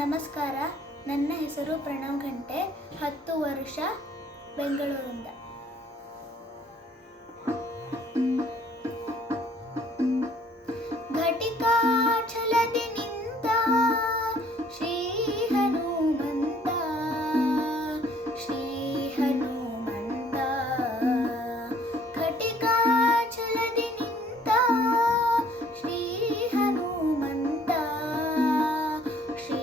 ನಮಸ್ಕಾರ, ನನ್ನ ಹೆಸರು ಪ್ರಣವ್ ಘಂಟೆ, 10 ವರ್ಷ, ಬೆಂಗಳೂರಿಂದ. ಘಟಿಕಾ ಛಲದಿ ನಿಂತ ಶ್ರೀ ಹನುಮಂತ, ಶ್ರೀ ಹನುಮಂತ. ಘಟಿಕಾ ಛಲದಿ ನಿಂತ ಶ್ರೀ ಹನುಮಂತ, ಶ್ರೀ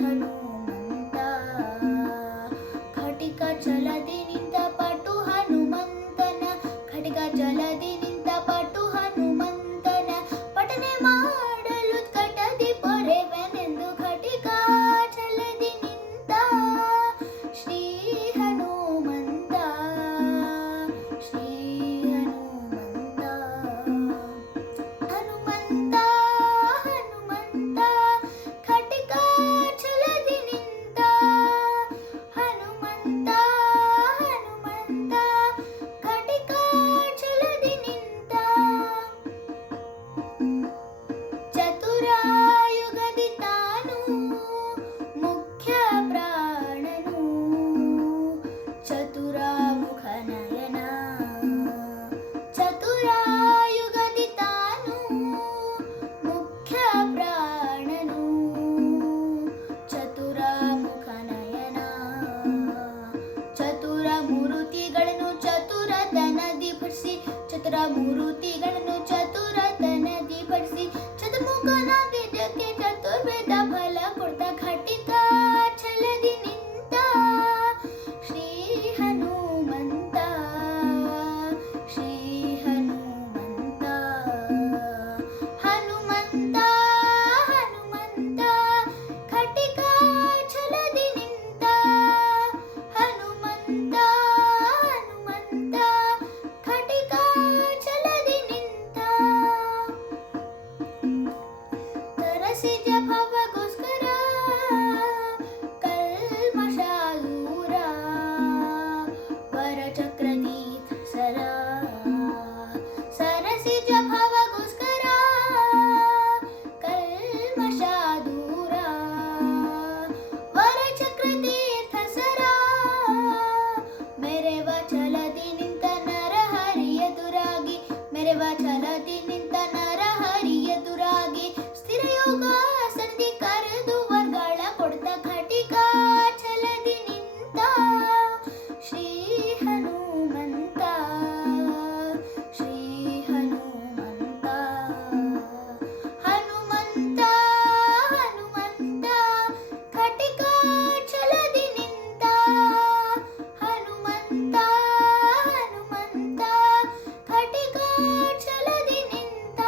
ಹನುಮಂತ. ಘಟಿಕ ಛಲದಿ ನಿಂತ ಪಟು ಹನುಮಂತನ, ಘಟಿಕ ಛಲದಿ ನಿಂತ ಪಟು ಹನುಮಂತನ ಪಠನೆ ಮಾಡಲು ಕಟದಿ ಪೊರೆವನೆಂದು. ಘಟಿಕಾ ಛಲದಿ ನಿಂತ ಶ್ರೀ ಹನುಮಂತ, ಶ್ರೀ ಹನುಮಂತ. ಹನುಮಂತ ಹನುಮಂತ ಘಟಿಕಾ ಛಲದಿ ನಿಂತ, ಹನುಮಂತ ಹನುಮಂತ ಘಟಿಕಾ ಛಲದಿ ನಿಂತ. ಚತುರಾಯುಗದಿ ತಾನು ಮುಖ್ಯ ಪ್ರಾಣನು, ಚತುರಾಮುಖ ನಯನ. ಚತುರಾಯುಗದಿ ತಾನು ಮುಖ್ಯ ಪ್ರಾಣನು, ಚತುರಾಮುಖ ನಯನ. ಚತುರ ಮೂರುತಿಗಳನ್ನು ಚತುರತನದಿ ಭಜಿಸಿ, ಚತುರ ಮೂರುತಿಗಳನ್ನು ಚತುರತನದಿ ಭಜಿಸಿ, ಚತುರ್ಮುಖನಾಗಿ ಜಗಕ್ಕೆ ಚತುರ್ವೇದ ಫಲ ಕೊಡ್ತ. ಘಟಿಕಾ ಛಲದಿ ನಿಂತ ಶ್ರೀ ಹನುಮಂತ, ಶ್ರೀ ಹನುಮಂತ. ಹನುಮಂತ ಹನುಮಂತ ಘಟಿಕಾ ಛಲದಿ ನಿಂತ, ಹನುಮಂತ ಹನುಮಂತ ಘಟಿಕಾ ಛಲದಿ ನಿಂತ. ತರಸಿಜ ಭವಗೋಸ್ಕರ ಕಲ್ಮಷ ದೂರ, ವರಚಕ್ರತೀರ್ಥ ಸರ. ಸರಸಿಜ ಭವಗೋಸ್ಕರ ಕಲ್ಮಷ ದೂರ, ವರಚಕ್ರತೀರ್ಥ ಸರ. ಮೆರೆವ ಛಲದಿ ನಿಂತ ನರ ಹರಿಯದುರಾಗಿ, ಮೆರೆವ ಛಲದಿ ನಿಂತ ನರ ಹರಿಯದುರಾಗಿ, ಸ್ಥಿರ ಯೋಗ ಸಂಧಿ ಕರೆದು ವರ್ಗಳ ಕೊಡ್ತ. ಘಟಿಕಾ ಛಲದಿ ನಿಂತ ಶ್ರೀ ಹನುಮಂತ, ಶ್ರೀ ಹನುಮಂತ. ಹನುಮಂತ ಹನುಮಂತ ಘಟಿಕಾ ಛಲದಿ ನಿಂತ, ಹನುಮಂತ ಹನುಮಂತ ಘಟಿಕಾ ಛಲದಿ ನಿಂತ.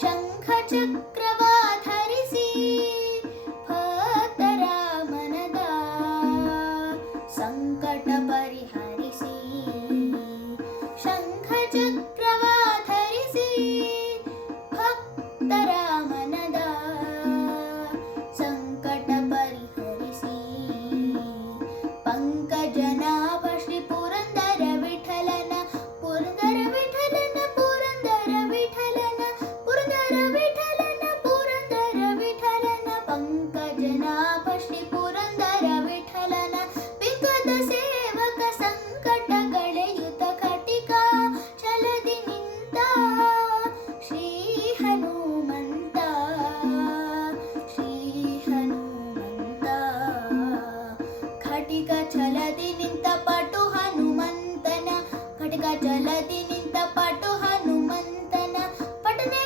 ಶಂಖ ಚಕ್ರವ ಧರಿಸಿ ಭಕ್ತರ ಮನದ ಸಂಕಟ ಪರಿಹರಿಸಿ, ಶಂಖ ಚಕ್ರವ ಧರಿಸಿ ಭಕ್ತರ ಮನದ ಸಂಕಟ ಪರಿಹರಿಸಿ. ಪಂಕಜನಾಭ ಶ್ರೀ ಪುರಂದರ ವಿಠಲನ, ಪುರಂದರ ವಿಠಲನ, ಪುರಂದರ ವಿಠಲನ, ಪುರಂದರ ವಿಠಲನ, ಪುರಂದರ ವಿಠಲನ. ಪಂಕಜನಾಭ ಶ್ರೀ ಪುರಂದರ ವಿಠಲನ ಬಿಂಕದ ಸೇವಕ ಸಂಕಟ ಕಳೆಯುತ್ತ. ಘಟಿಕಾ ಛಲದಿ ನಿಂತ ಶ್ರೀ ಹನುಮಂತ, ಶ್ರೀ ಹನುಮಂತ. ಘಟಿಕಾ ಛಲದಿ ನಿಂತ ಪಟು ಹನುಮಂತನ, ಘಟಿಕಾ ಛಲದಿ ನಿಂತ ಪಟು ಹನುಮಂತನ ಪಠನೆ